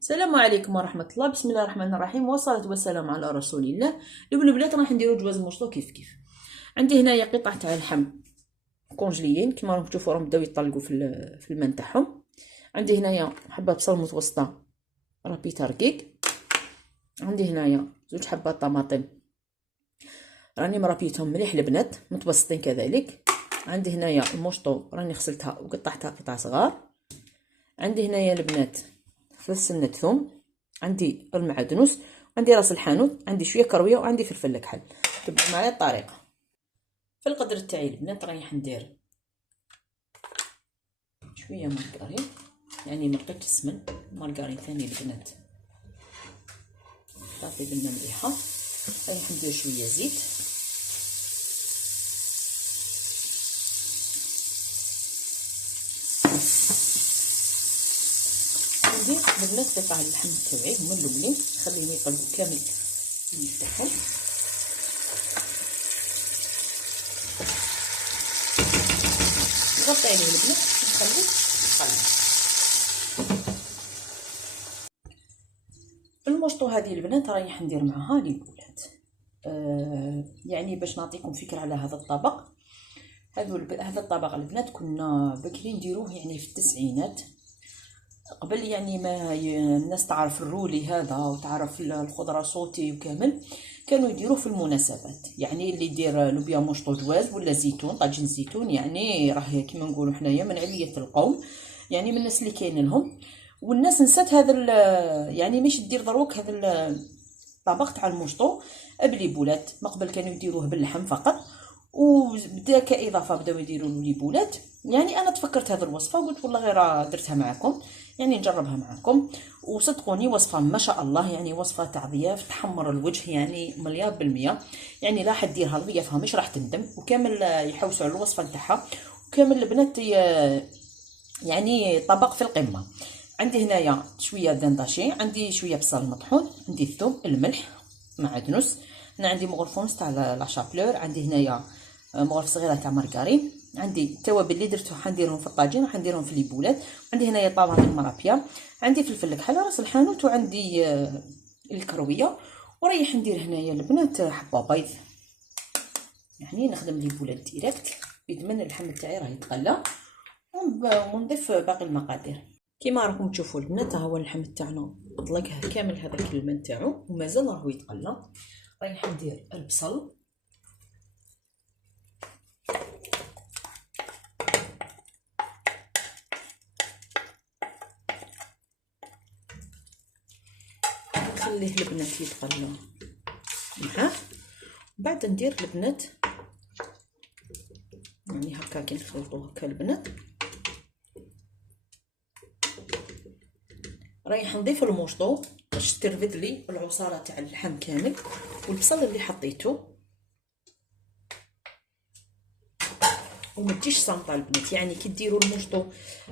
السلام عليكم ورحمة الله. بسم الله الرحمن الرحيم، والصلاة والسلام على رسول الله. البنات راح نديرو جواز مشطو كيف عندي هنايا قطع تاع اللحم كونجليين كيما راكم تشوفوا، راهم بداو يطلقوا في الماء تاعهم. عندي هنايا حبه بصل متوسطه رابيتا رقيق. عندي هنايا زوج حبات طماطم راني مرابيتهم مليح البنات متوسطين كذلك. عندي هنايا المشطو راني غسلتها وقطعتها قطع صغار. عندي هنايا البنات فلفل سنة ثوم، عندي المعدنوس، عندي راس الحانوت، عندي شويه كرويه، وعندي فلفل كحل. تبعوا معايا الطريقه. في القدر تاعي البنات رايح ندير شويه مارغرين، يعني مرقه السمن مارغرين ثاني البنات تعطي لنا مليحه. رايح ندير شويه زيت، ندير البنات قطع اللحم تاعي هما الاولين، نخليهم يطلقوا كامل يفتحهم. نغطي عليه البنات نخليه يتقلب. المشطو هذه البنات رايح ندير معها البولات. يعني باش نعطيكم فكره على هذا الطبق. هذا الطبق البنات كنا بكري نديروه يعني في التسعينات، قبل يعني ما الناس تعرف الرولي هذا وتعرف الخضره صوتي وكامل، كانوا يديروه في المناسبات. يعني اللي يدير لوبيا مشطو جواز ولا زيتون طاجين زيتون، يعني راه كيما نقولوا حنايا من علية القوم، يعني من الناس اللي كاين لهم. والناس نسات هذا يعني مش دير دروك هذا الطبق تاع المشطو بلي بولات. ما قبل كانوا يديروه باللحم فقط، وبدا كاضافه بداو يديروا لي بولات. يعني انا تفكرت هذه الوصفه وقلت والله غير درتها معكم، يعني نجربها معكم. وصدقوني وصفه ما شاء الله، يعني وصفه تاع ضياف تحمر الوجه يعني 100%. يعني لا حد ديرها لضيافها مش راح تندم، وكامل يحوسوا على الوصفه نتاعها. وكامل البنات يعني طبق في القمه. عندي هنايا شويه دنداشي، عندي شويه بصل مطحون، عندي الثوم، الملح، معدنوس. انا عندي مغرفونس تاع لا شابلور، عندي هنايا مغرفه صغيره تاع مارغرين، عندي التوابل اللي درتهم حنديرهم في الطاجين وحنديرهم في ليبولات. عندي هنايا طماطم مرابيه، عندي فلفل كحل، راس الحانوت، وعندي الكرويه. وريح ندير هنايا البنات حبه بيض، يعني نخدم ليبولات ديريكت بيدمن اللحم تاعي راه يتقلى. ونضيف باقي المقادير كيما راكم تشوفوا البنات. ها هو اللحم تاعنا طلقها كامل هذاك الماء نتاعو ومازال راهو يتقلى. رايح ندير البصل، نخليه البنات يتقلى معاه. بعد ندير البنات يعني هكا كي نخلطو هكا البنات. رايح نضيف المشطو باش ترفد لي العصاره تاع اللحم كامل والبصل اللي حطيته. وما تجيش صامطه البنات، يعني كي ديروا المشطو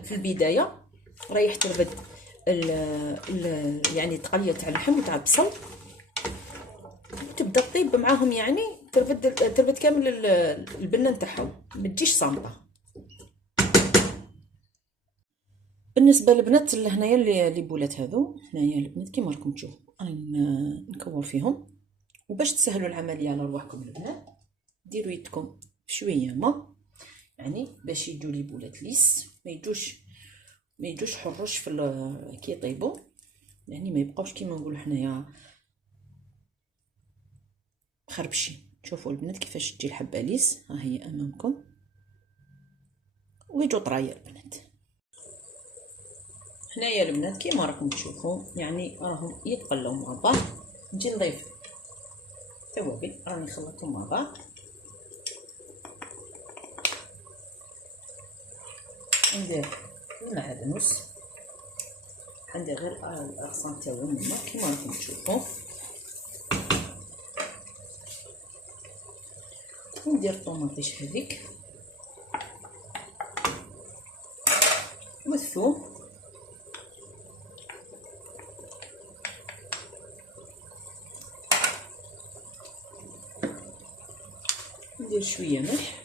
في البدايه رايح ترفد يعني تقليه تاع اللحم وتاع البصل، تبدا طيب معاهم، يعني ترفد كامل البنه نتاعهم، ما تجيش صامطه. بالنسبه للبنات اللي هنايا اللي بولات هذو هنايا البنات كيما راكم تشوفوا راني نكور فيهم. وباش تسهلوا العمليه على رواحكم البنات ديروا يدكم بشويه ما، يعني باش يجوا لي بولات ليس، ما يجوش حروش في كي يطيبوا، يعني ما يبقاوش كيما نقولوا حنايا خربشين. شوفوا البنات كيفاش تجي الحبه ليس، ها هي امامكم، ويجوا طرايه البنات. هنايا البنات كيما راكم تشوفوا يعني راهم يتقلوا مع بعض. نجي نضيف توابل راني نخلطهم مع بعض. ندير المعدنوس، عندي غير الاغصان تاعهم هما كيما راكم تشوفوا. وندير الطوماطيش هذيك والثوم، ندير شويه ملح،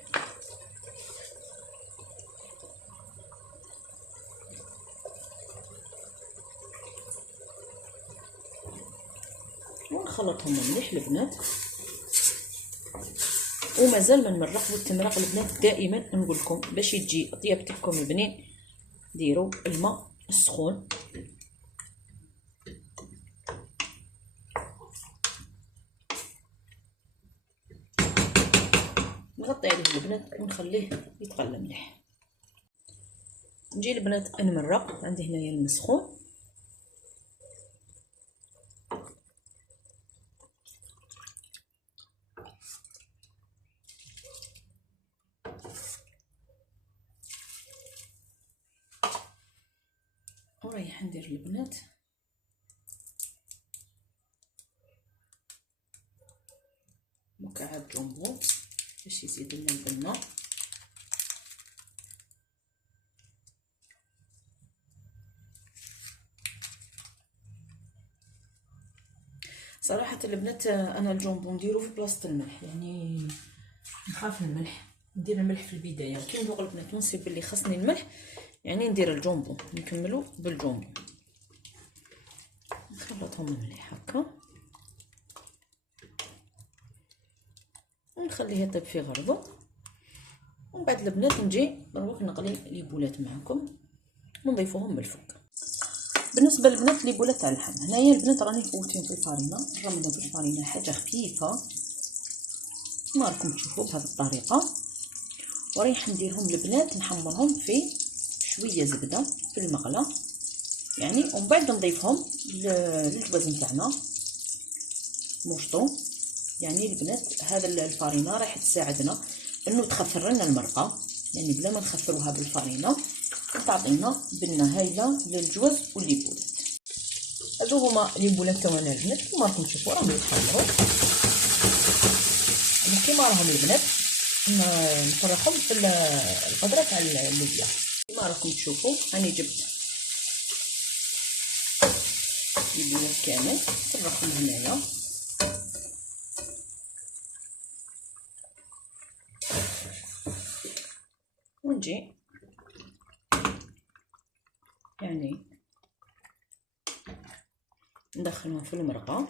نخلطهم مليح البنات، ومازال ما نمرق. والتمرق البنات دائما نقول لكم باش يجي طيابتكم البنين ديروا الماء السخون. نغطي عليه البنات ونخليه يتقلى مليح. نجي البنات نمرق. عندي هنايا الماء سخون، ورايح ندير البنات مكعب جمبو باش يزيد لنا البنه. صراحه البنات انا الجمبو نديرو في بلاصه الملح، يعني نخاف الملح، ندير الملح في البدايه. كي نذوق البنات ونصيب بلي خاصني الملح يعني ندير الجمبو، نكملو بالجمبو. نخلطهم مليح هكا ونخليه يطيب في غرضو. ومن بعد البنات نجي نروح نقلي لي بولات معكم ونضيفوهم من الفوق. بالنسبه للبنات لي بولات تاع اللحم، هنايا البنات راني فوتين في الفارينه، رمينا بالفارينه حاجه خفيفه كما راكم تشوفوا بهذه الطريقه. وريح نديرهم البنات نحمرهم في شويه زبده في المقله يعني، ومن بعد نضيفهم للجواز نتاعنا موشطو. يعني البنات هذا الفارينه راح تساعدنا انه تخفر لنا المرقه، يعني بلا ما نخفروها بالفارينه تعطينا بنه هايله للجواز والليبولات. هادو هما ليبولات تاعنا البنات كما راكم تشوفوا راهم يتحمروا. كما راهم البنات نفرخهم في القدره تاع اللوبيا كما راكم تشوفوا. راني جبت ليبولات كامل نفرخهم هنايا. ونجي يعني ندخلهم في المرقه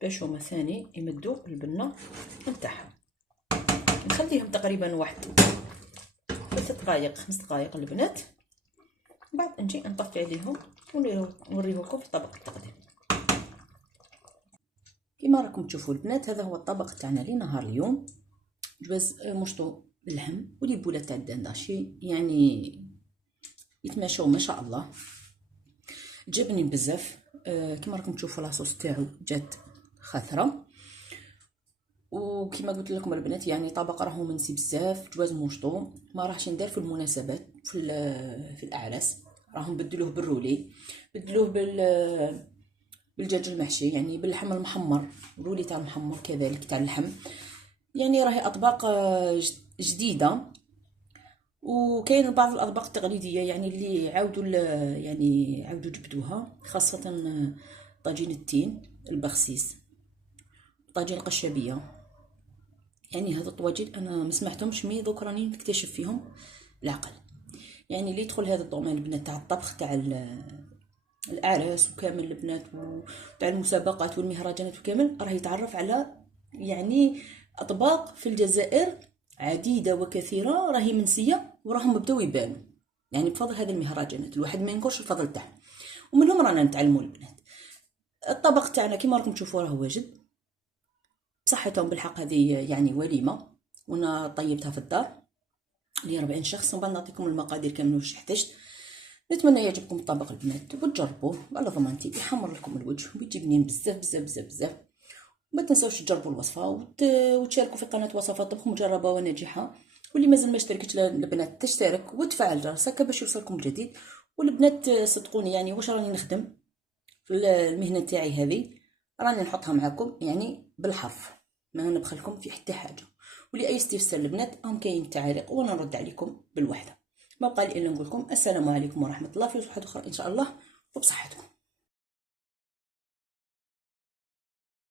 باش هما ثاني يمدوا البنه نتاعهم. نخليهم تقريبا واحد 3 دقائق 5 دقائق البنات، بعد نجي نطفي عليهم ونوريهولكم في طبق التقديم. كما راكم تشوفوا البنات هذا هو الطبق تاعنا لنهار اليوم، جواز مشطو باللحم وليبولات تاع الدنداشي، يعني يتماشوا ما شاء الله، جبنين بزاف. كما راكم تشوفوا لاصوص تاعو جات خاثره. وكما قلت لكم البنات يعني طبق راهو منسي بزاف، جواز مشطو ما راحش ندير في المناسبات في الاعراس، راهم بدلوه بالرولي، بدلوه بالدجاج المحشي، يعني باللحم المحمر، رولي تاع المحمر كذلك تاع اللحم. يعني راهي اطباق جديده. وكاين بعض الاطباق التقليديه يعني اللي عاودوا جبدوها، خاصه طاجين التين البخسيس، طاجين القشابيه. يعني هذا الطواجين انا ما سمعتهمش، مي دوك راني نكتشف فيهم العقل. يعني اللي يدخل هذا الدومين البنات تاع الطبخ تاع الاعراس وكامل البنات وتاع المسابقات والمهرجانات وكامل، راه يتعرف على يعني اطباق في الجزائر عديده وكثيره راهي منسيه وراهم بداو يبانوا، يعني بفضل هذه المهرجانات. الواحد ما ينكرش الفضل تاعها، ومنهم رانا نتعلموا البنات. الطبق تاعنا كما راكم تشوفوا راه واجد بصحتهم بالحق. هذه يعني وليمه وانا طيبتها في الدار لي 40 شخص، وبعد نعطيكم المقادير كامل واش احتجت. نتمنى يعجبكم الطبق البنات وتجربوه على ضمانتي، يحمر لكم الوجه ويجي بنين بزاف بزاف بزاف بزاف. ما تنساوش تجربوا الوصفه وتشاركوا في قناه وصفات طبخ مجربه وناجحه. واللي مازال ما اشتركتش البنات تشترك وتفعل الجرس هكا باش يوصلكم الجديد. والبنات صدقوني يعني واش راني نخدم في المهنه تاعي هذه، راني نحطها معكم يعني بالحرف، ما نبخلكم في حتى حاجه. ولأي استفسار البنات هم كاين التعاليق وانا نرد عليكم بالوحده. ما بقى لي الا نقول لكم السلام عليكم ورحمه الله، في وحده اخرى ان شاء الله وبصحتكم.